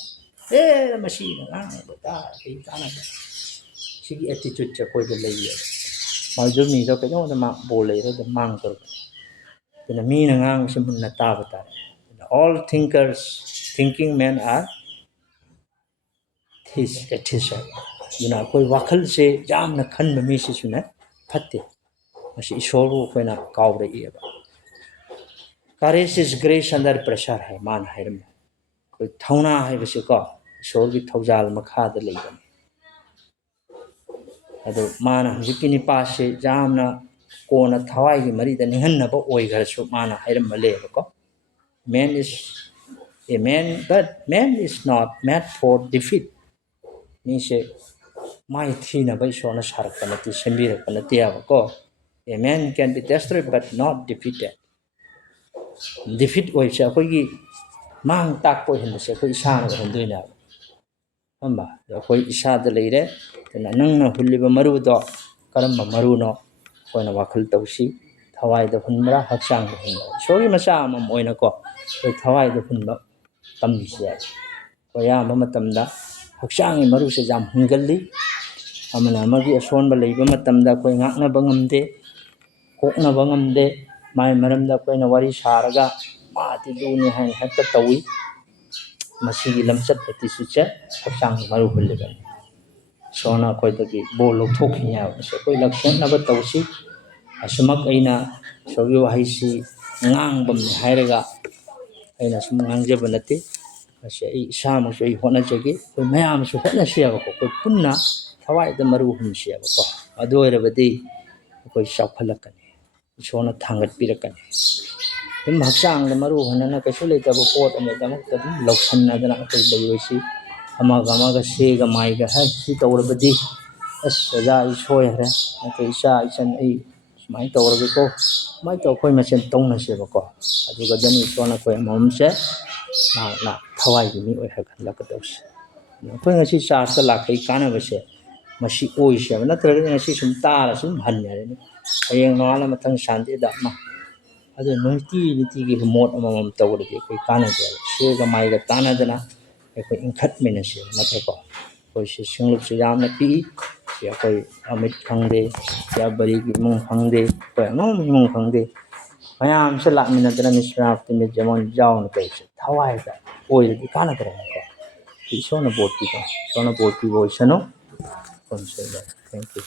मसी ngang ता ei ताना सिगी एटीट्यूड च कोइ द लैये माजु मी द कनो द मा बोले द मांग कर तना मी न ngang से Munna ताबता all thinkers thinking men are atheist युना कोइ वाखल से जामना खन मी से सुने फत्ते मसी ईश्वर को Koyna Kaware इबा courage is grace under pressure है मान है रम कोई थौना है बसे को ईश्वर की थौजाल मखा द लेबन अदो मान हजिकिनि पासे जामना कोना थवाई की मरी द निहन्नब ओइगरसु मान है रम लेबको man is a man but man is not made for defeat ni se mai thina bai sona sarakana ti sembirakana tiabako a man can be destroyed but not defeated defeat oise akogi mang tak ko hin se ko isana ko hinduina amba ko isa da leire tena nangna huliba maru do karamba maru no koina wakhal tawsi thawai da hunmra hakchang da hunba sori macha amam oina ko thawai da hunba tambi se ko ya ma tamda hakchang ni maru se jam hungalli amana amagi asonba leiba matamda koi ngakna bangamde kokna bangamde mai maramda koina wari saraga माती दूनी है हक्का तवी मसीगी लमचत पति सुचे हक्सांग मारू हुल्लेबन सोना कोई तकी बोल लोथोखिया से कोई लक्षण नब तवसी असमक अइना सोगी वाहिसी ngangbam hairaga aina sum ngangjeba nate ase ai isama so I hona jege koi mayam so hona siaba ko koi punna thawai da maru hum siaba ko adu oirabadi koi sauphalakani sona thangat pirakani tum hakchang da maru hanana kaisu leitaba pot ame damak tadum loksanna dana koi leiroisi amaga se ga mai ga ha si tawrabadi as ja I soi hare koi sa isan ai mai tawrabe ko mai taw koi masen tongna seba ko aduga dani sona koi momse na thawai gi mi oi hakhan lakadawsi koi ngasi charge la kai kana base masi oi se natra ngasi sum tara sum hanyare ni ayeng nala mathang shanti da ma adu nunti gi mot amam tawre koi kana de se ga mai ga tana dana koi inkhat mena se natra ko koi se singlup se yamna pi ya koi amit khangde ya bari gi mung khangde koi no mung khangde mayam se la mina dana misraf te me jamon jaw na kai se thawai da oi di kana kare ko ki sona bot pi ko sona bot pi bo sano kon se thank you